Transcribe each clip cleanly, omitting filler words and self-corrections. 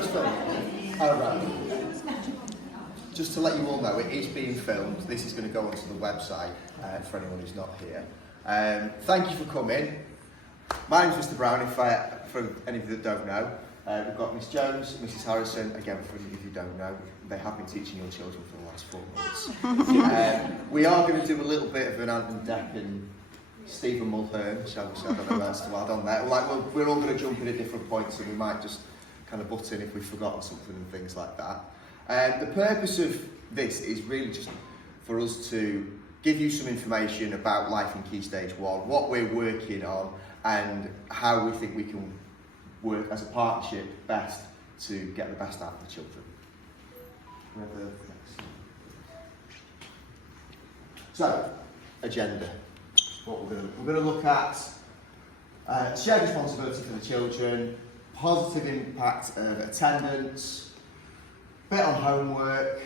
press play? Oh, right. Just to let you all know, it is being filmed. This is going to go onto the website for anyone who's not here. Thank you for coming. My name's Mr. Brown, for any of you that don't know. We've got Miss Jones, Mrs. Harrison, again for any of you who don't know, they have been teaching your children for the last 4 months. We are going to do a little bit of an Anton Deck and Stephen Mulhern, shall we say, I don't know what else to add on there. Like, we're all going to jump in at different points and we might just kind of butt in if we've forgotten something and things like that. The purpose of this is really just for us to give you some information about life in Key Stage 1, what we're working on and how we think we can work as a partnership best to get the best out of the children. So, agenda. What we're going to look at shared responsibility for the children, positive impact of attendance, bit on homework,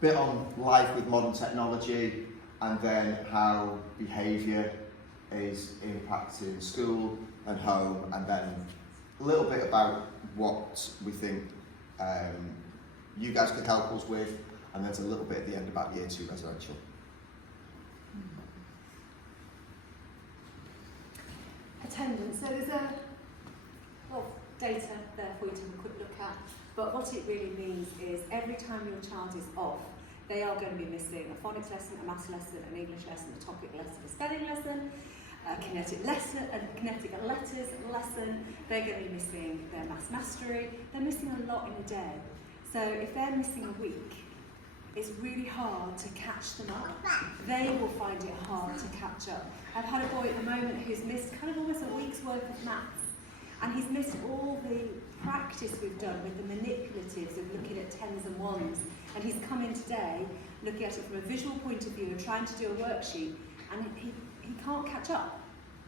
bit on life with modern technology, and then how behaviour is impacting school and home, and then a little bit about what we think you guys could help us with, and there's a little bit at the end about Year 2 residential. Attendance. So there's a lot of data there for you to have a quick look at, but what it really means is every time your child is off, they are going to be missing a phonics lesson, a maths lesson, an English lesson, a topic lesson, a spelling lesson, a kinetic lesson, a kinetic letters lesson. They're going to be missing their maths mastery. They're missing a lot in a day. So if they're missing a week, it's really hard to catch them up. They will find it hard to catch up. I've had a boy at the moment who's missed kind of almost a week's worth of maths, and he's missed all the practice we've done with the manipulatives of looking at tens and ones, and he's come in today looking at it from a visual point of view and trying to do a worksheet, and he can't catch up.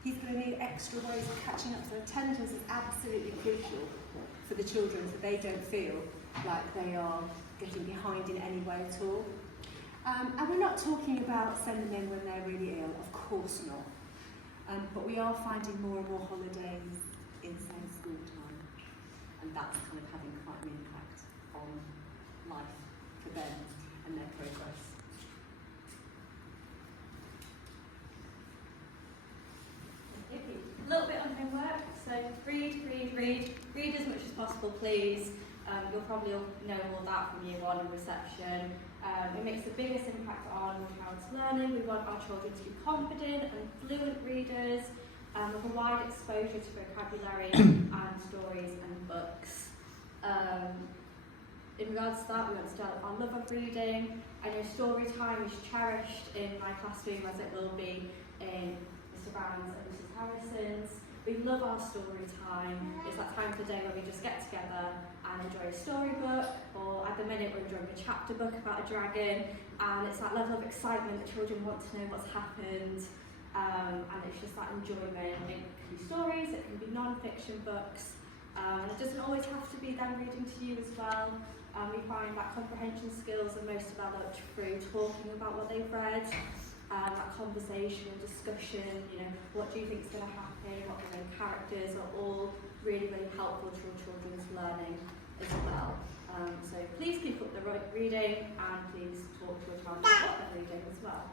He's going to need extra ways of catching up, so attendance is absolutely crucial for the children so they don't feel like they are getting behind in any way at all. And we're not talking about sending them in when they're really ill, of course not. But we are finding more and more holidays inside school time, and that's kind of having quite an impact on life for them and their progress. A little bit on homework, so read as much as possible, please. You'll probably all know all that from Year 1 and reception. It makes the biggest impact on your child's learning. We want our children to be confident and fluent readers, with a wide exposure to vocabulary and stories and books. In regards to that, we want to develop our love of reading. I know story time is cherished in my classroom as it will be in Mr. Brown's and Mrs. Harrison's. We love our story time. It's that time of the day where we just get together and enjoy a storybook, or at the minute we're enjoying a chapter book about a dragon, and it's that level of excitement that children want to know what's happened, and it's just that enjoyment. It can be stories, it can be non-fiction books, and it doesn't always have to be them reading to you as well. We find that comprehension skills are most developed through talking about what they've read. That conversation and discussion, what do you think is going to happen, what are the main characters, are all really, really helpful to your children's learning as well. So please keep up the reading, and please talk to your child about what they're reading as well.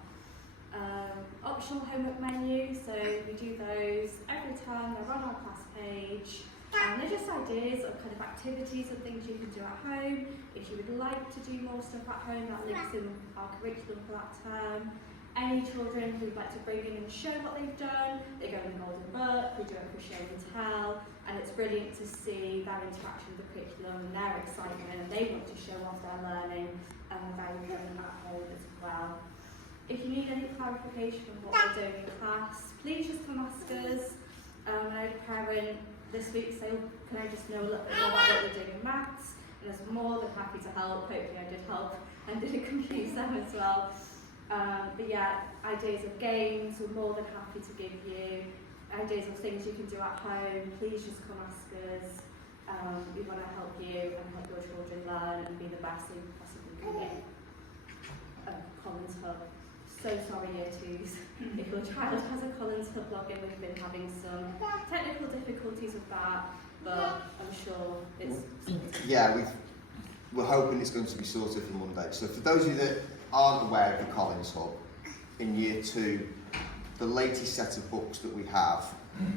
Optional homework menu, so we do those every time. They're on our class page. They're just ideas of kind of activities and things you can do at home. If you would like to do more stuff at home, that links in our curriculum for that term. Any children who'd like to bring in and show what they've done, they go in the Golden Book, we do it for show and tell, and it's brilliant to see their interaction with the curriculum and their excitement, and they want to show off their learning and value at home as well. If you need any clarification on what we're doing in class, please just come ask us. I had a parent this week say, can I just know a little bit more about what we're doing in maths? And I was more than happy to help. Hopefully I did help and didn't confuse them as well. But yeah, ideas of games, we're more than happy to give you. Ideas of things you can do at home, please just come ask us. We want to help you and help your children learn and be the best they possibly can be. Collins Hub. So sorry, Year 2s. If your child has a Collins Hub login, we've been having some technical difficulties with that. but I'm sure it's sorted. Yeah, we're hoping it's going to be sorted for Monday. So for those of you that aren't aware of the Collins Hub, in year 2, the latest set of books that we have,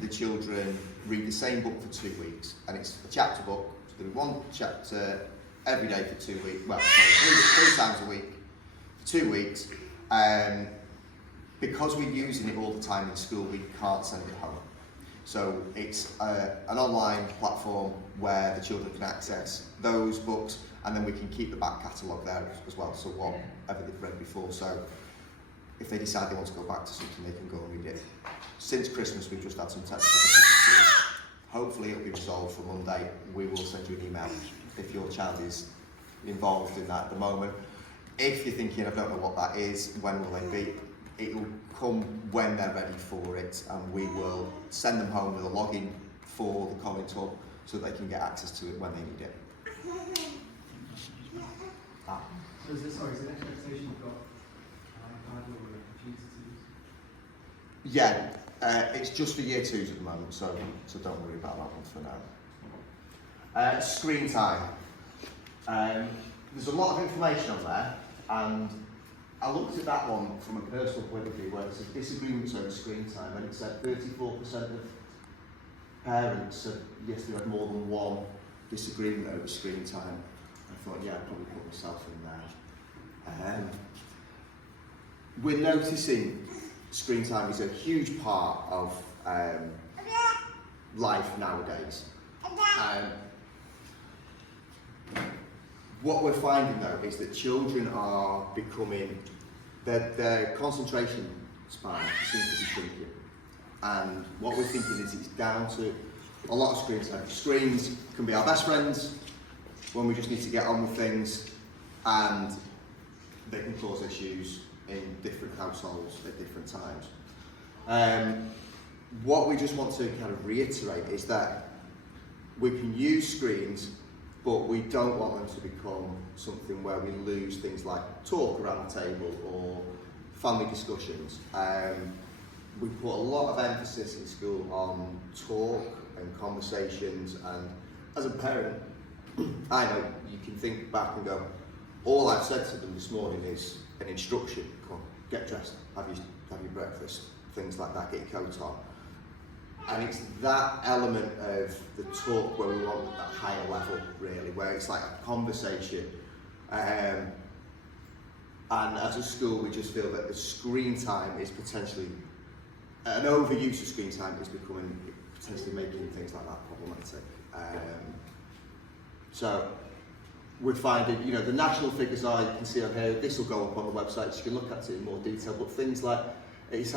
the children read the same book for 2 weeks, and it's a chapter book. So there'll be one chapter every day for 2 weeks, well, sorry, three times a week for 2 weeks. Because we're using it all the time in school, we can't send it home. So it's an online platform where the children can access those books, and then we can keep the back catalogue there as well, so whatever they've read before. So if they decide they want to go back to something, they can go and read it. Since Christmas, we've just had some technical difficulties. Hopefully it'll be resolved for Monday. We will send you an email if your child is involved in that at the moment. If you're thinking, I don't know what that is, when will they be? It will come when they're ready for it, and we will send them home with a login for the Collins Hub so they can get access to it when they need it. So is it an expectation you've got an iPad or a computer to use? Yeah, it's just for year 2s at the moment, so don't worry about that one for now. Screen time. There's a lot of information on there, and I looked at that one from a personal point of view where it says disagreements over screen time, and it said 34% of parents said yes, they had more than one disagreement over screen time. I thought, yeah, I'd probably put myself in there. We're noticing screen time is a huge part of life nowadays. What we're finding though is that children are becoming, their concentration span seems to be shrinking. And what we're thinking is it's down to a lot of screen time. Screens can be our best friends when we just need to get on with things, and they can cause issues in different households at different times. What we just want to kind of reiterate is that we can use screens, but we don't want them to become something where we lose things like talk around the table or family discussions. We put a lot of emphasis in school on talk and conversations, and as a parent, I know you can think back and go, all I've said to them this morning is an instruction: come on, get dressed, have your breakfast, things like that, get your coat on. And it's that element of the talk where we want that higher level, really, where it's like a conversation. And as a school, we just feel that the screen time is potentially, an overuse of screen time is becoming, potentially making things like that problematic. So we're finding, the national figures are, you can see on here, this will go up on the website, so you can look at it in more detail, but things like, it's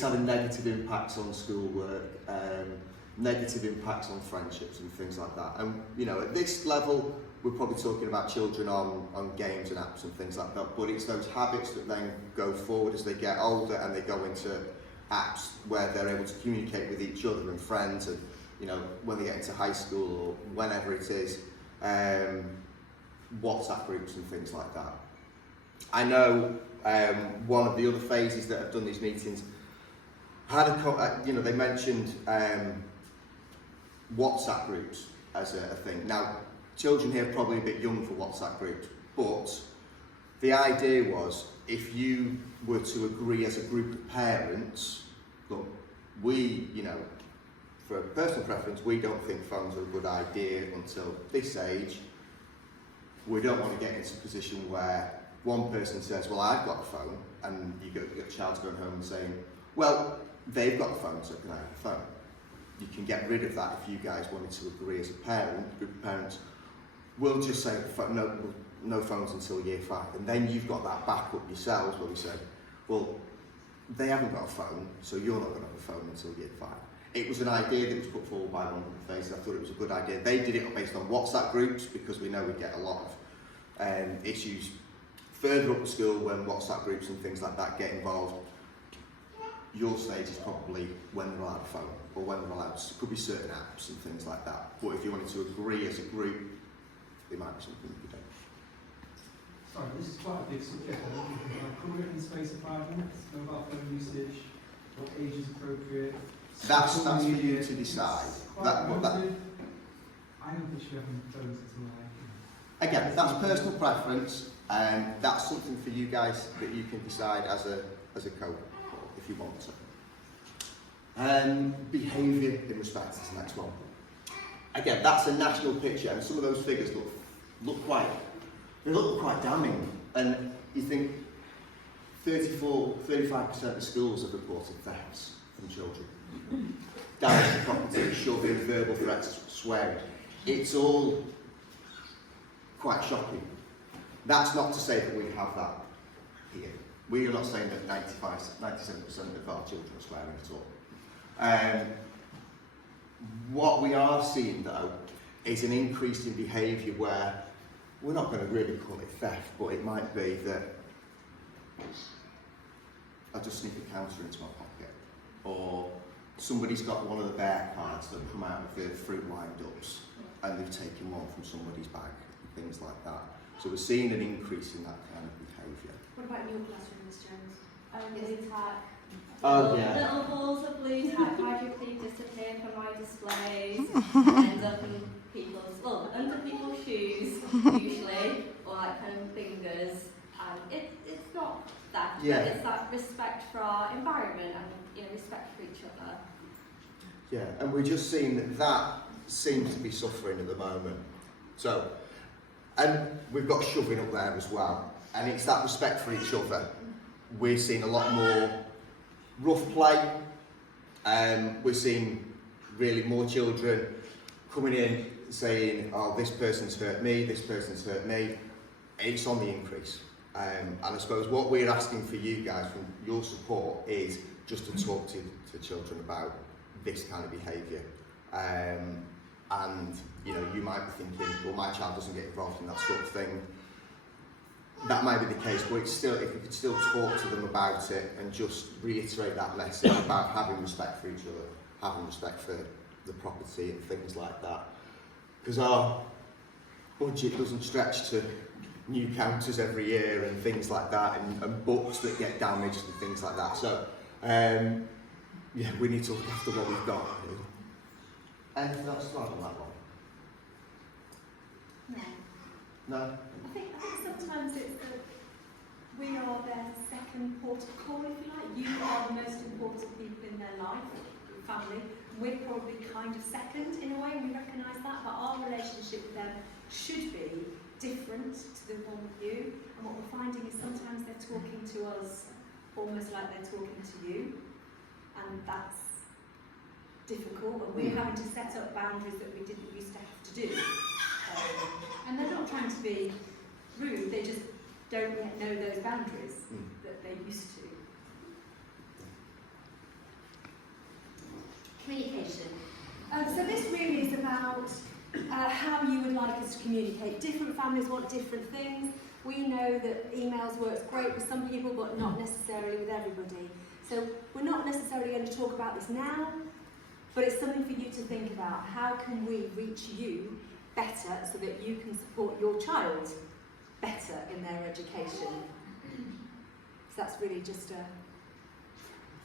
having negative impacts on schoolwork, negative impacts on friendships and things like that. And at this level, we're probably talking about children on games and apps and things like that, but it's those habits that then go forward as they get older and they go into apps where they're able to communicate with each other and friends, and when they get into high school or whenever it is, WhatsApp groups and things like that. I know one of the other phases that have done these meetings had they mentioned WhatsApp groups as a thing. Now, children here are probably a bit young for WhatsApp groups, but the idea was if you were to agree as a group of parents, look, we, for personal preference, we don't think phones are a good idea until this age. We don't want to get into a position where one person says, well, I've got a phone, and your child's going home and saying, well, they've got a phone, so can I have a phone? You can get rid of that if you guys wanted to agree as a group of parents. We'll just say no phones until year 5, and then you've got that backup yourselves where we say, well, they haven't got a phone, so you're not going to have a phone until year 5. It was an idea that was put forward by one of the faces. I thought it was a good idea. They did it based on WhatsApp groups because we know we get a lot of issues further up the school when WhatsApp groups and things like that get involved. Your stage is probably when they're allowed a phone, or when they're allowed, it could be certain apps and things like that. But if you wanted to agree as a group, it might be something you could do. Sorry, this is quite a big subject. I don't think I cover it in the space of 5 minutes. Mobile phone usage, what age is appropriate, That's for you to decide. I don't think you should have phones until Again, that's personal preference, and that's something for you guys that you can decide as a cohort if you want to. Behaviour in respect is the next one. Again, that's a national picture, and some of those figures look quite damning. And you think 35% of schools have reported thefts from children. Damage to property, shoving, verbal threats, swearing. It's all quite shocking. That's not to say that we have that here. We are not saying that 97% of our children are swearing at all. What we are seeing though is an increase in behaviour where we're not going to really call it theft, but it might be that I just sneak a counter into my pocket, or somebody's got one of the bear cards that come out of the fruit wind-ups and they've taken one from somebody's bag, things like that. So we're seeing an increase in that kind of behaviour. What about in your classroom, Miss Jones? Blue tack. Oh, yeah. Little balls of blue tack magically disappear from my displays and end up in under people's shoes usually, or like kind of fingers. And it's not that, Yeah. but it's that respect for our environment and respect for each other. Yeah, and we're just seeing that seems to be suffering at the moment. So, and we've got shoving up there as well, and it's that respect for each other. We're seeing a lot more rough play. We're seeing really more children coming in saying, oh, this person's hurt me, this person's hurt me. It's on the increase. And I suppose what we're asking for you guys from your support is just to talk to children about this kind of behaviour. And you might be thinking, well, my child doesn't get involved in that sort of thing. That might be the case, but it's still, if we could still talk to them about it and just reiterate that message about having respect for each other, having respect for the property and things like that. Because our budget doesn't stretch to new counters every year and things like that, and books that get damaged and things like that. So, yeah, we need to look after what we've got. Anything else to add on that one? No. No? I think sometimes it's that we are their second port of call, if you like. You are the most important people in their life, family. We're probably kind of second in a way, we recognise that, but our relationship with them should be different to the one with you. And what we're finding is sometimes they're talking to us almost like they're talking to you, and that's difficult, and we're having to set up boundaries that we didn't used to have to do. And they're not trying to be rude, they just don't yet know those boundaries that they used to. Communication. So this really is about how you would like us to communicate. Different families want different things. We know that emails works great with some people, but not necessarily with everybody. So we're not necessarily going to talk about this now, but it's something for you to think about. How can we reach you better so that you can support your child better in their education? So that's really just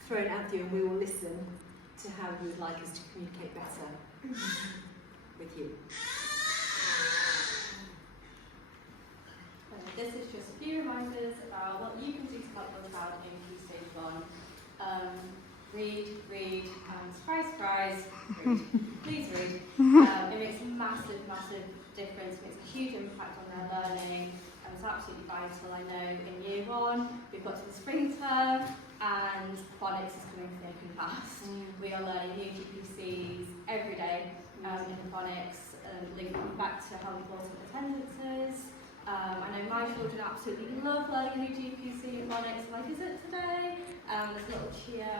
thrown at you, and we will listen to how you would like us to communicate better with you. This is just a few reminders about what you can do to help your child in Key Stage 1. Read, and surprise, read. Please read. It makes a massive difference. It makes a huge impact on their learning. And it's absolutely vital. I know in year 1, we've got to the spring term, and phonics is coming thick and fast. We are learning new GPCs every day in phonics, linking back to how important attendance is. I know my children absolutely love learning a new GPC in phonics. Like, is it today? There's a little cheer.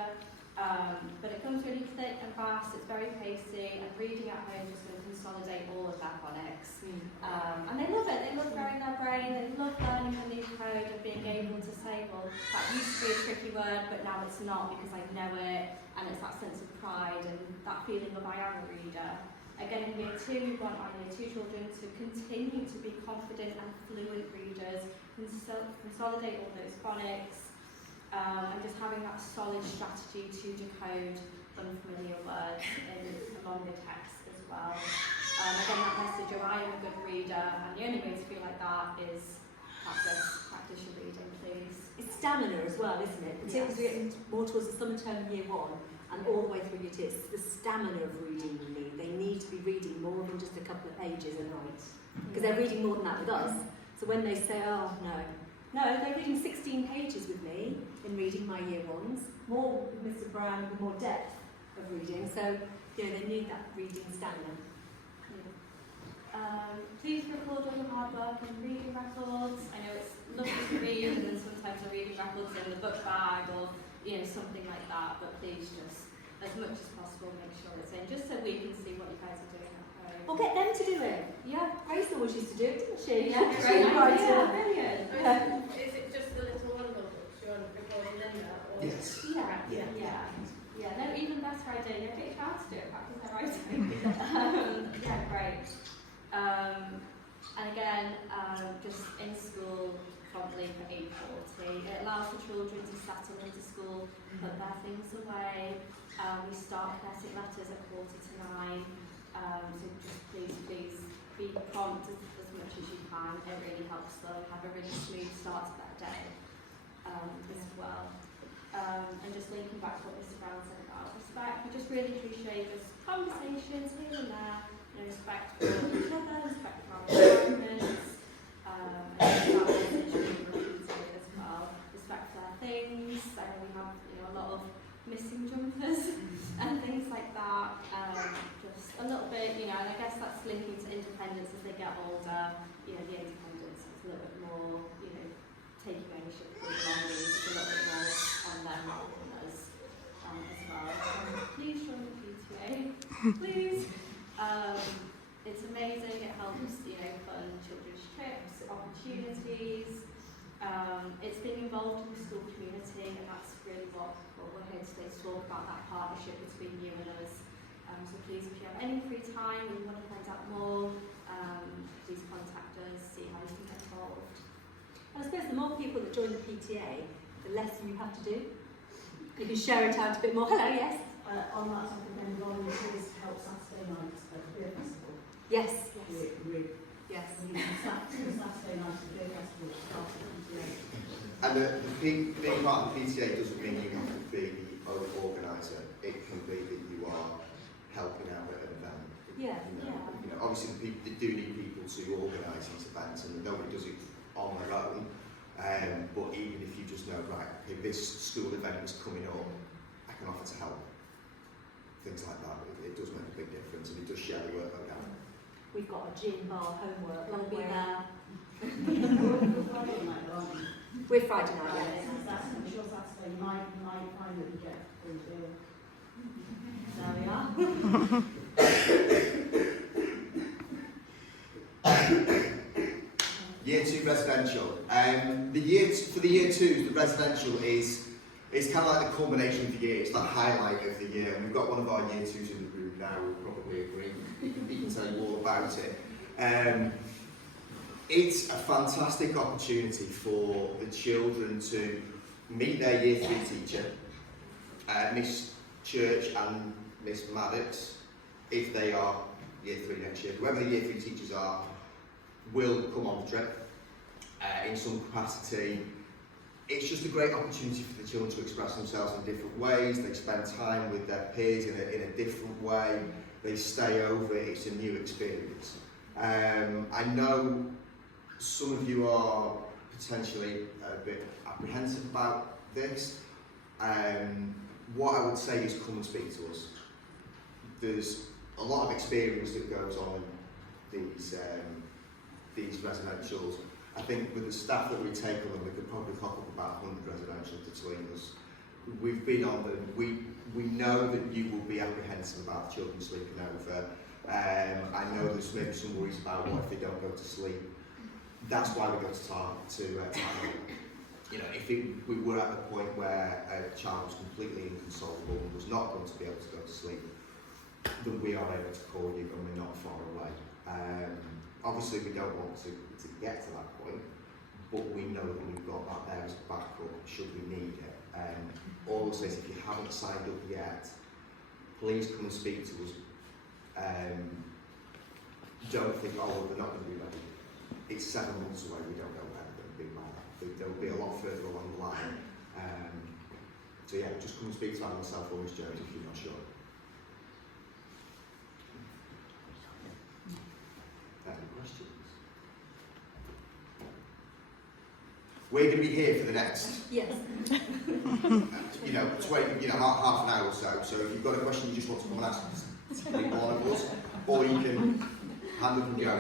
But it comes really thick and fast, it's very pacey, and reading at home is just going to consolidate all of that phonics. And they love it, they love growing their brain, they love learning the new code and being able to say, well, that used to be a tricky word, but now it's not because I know it, and it's that sense of pride and that feeling of I am a reader. Again, in year 2, we want our year 2 children to continue to be confident and fluent readers, consolidate all those phonics, and just having that solid strategy to decode unfamiliar words in a longer text as well. Again, that message of I am a good reader, and the only way to feel like that is practice your reading, please. It's stamina as well, isn't it? Particularly as we're getting more towards the summer term year 1 and all the way through year 2. It's the stamina of reading you need. They need to be reading more than just a couple of pages a night. Because they're reading more than that with us. So when they say, oh no, they're reading 16 pages with me in reading my year 1s, more with Mr. Brown, with more depth of reading. So, you know, they need that reading stamina. Please record all your hard work and reading records. I know it's lovely to read, and then sometimes the reading records in the book bag or something like that. But please just, as much as possible, make sure it's in, just so we can see what you guys are doing at home. Or get them to do it. Yeah, Grace always used to do it, didn't she? yeah, great idea. Brilliant. Is it just the little wonderful books you're recording in there? Or Yes. Yeah. No, even better idea. Yeah, get your child to do it. Practice their writing. Yeah, great. And again, just in school, probably for 8:40. It allows the children to settle into school, put their things away. We start kinetic letters at 8:45. So just please be prompt as much as you can. It really helps them have a really smooth start to their day as well. And just linking back to what Mr. Brown said about respect, we just really appreciate just conversations here and there. Respect for each other, respect for our environments, and that message being repeated as well. Respect for their things. I know we have a lot of missing jumpers and things like that. Just a little bit, and I guess that's linking to independence as they get older. The independence is a little bit more, taking ownership of their belongings. It's a little bit more on them rather than us as well. Please join the PTA, please. It's amazing, it helps, fund children's trips, opportunities. It's being involved in the school community, and that's really what we're here today to talk about, that partnership between you and us. So please, if you have any free time and you want to find out more, please contact us, see how you can get involved. I suppose the more people that join the PTA, the less you have to do. You can share it out a bit more. Hello, yes? On that topic, then volunteers help Saturday night at the beer festival. Yes. Yes. Saturday night at the beer festival starts at PTA. And being part of the PTA doesn't mean you have to be the organiser. It can be that you are helping out at an event. Obviously they do need people to organise these events, and nobody does it on their own. But even if you just know, right, okay, this school event is coming up, I can offer to help. Things like that, it does make a big difference, and it does share the workload out. We've got a gym bar homework. We'll be there. We're Friday night, aren't we? We're Friday night, yes. I'm sure Saturday you might find that you get free beer. There we are. Year 2 residential. For the year 2s, the residential is kind of like the culmination of the year. It's the highlight of the year. And we've got one of our year 2s in the room now who will probably agree. He can tell you all about it. It's a fantastic opportunity for the children to meet their year 3 teacher, Miss Church and Miss Maddox, if they are year 3 next year. Whoever the year 3 teachers are will come on the trip in some capacity. It's just a great opportunity for the children to express themselves in different ways. They spend time with their peers in a different way. They stay over. It's a new experience. I know some of you are potentially a bit apprehensive about this. What I would say is come and speak to us. There's a lot of experience that goes on in these residentials. I think with the staff that we take on them, we could probably cock up about 100 residentials between us. We've been on them. We know that you will be apprehensive about the children sleeping over. I know there's maybe some worries about what if they don't go to sleep. That's why we go to Target. If we were at the point where a child was completely inconsolable and was not going to be able to go to sleep, then we are able to call you and we're not far away. Obviously we don't want to get to that point, but we know that we've got that there as a backup should we need it. All I'll say is if you haven't signed up yet, please come and speak to us. Don't think, oh, well, they're not going to be ready. It's 7 months away, we don't know when they're going to be by that. They'll be a lot further along the line. So yeah, just come and speak to either myself or Miss Jones if you're not sure. Any questions? We're going to be here for the next, Yes. half an hour or so. So if you've got a question you just want to come and ask, leave one of us, or you can hand up and go.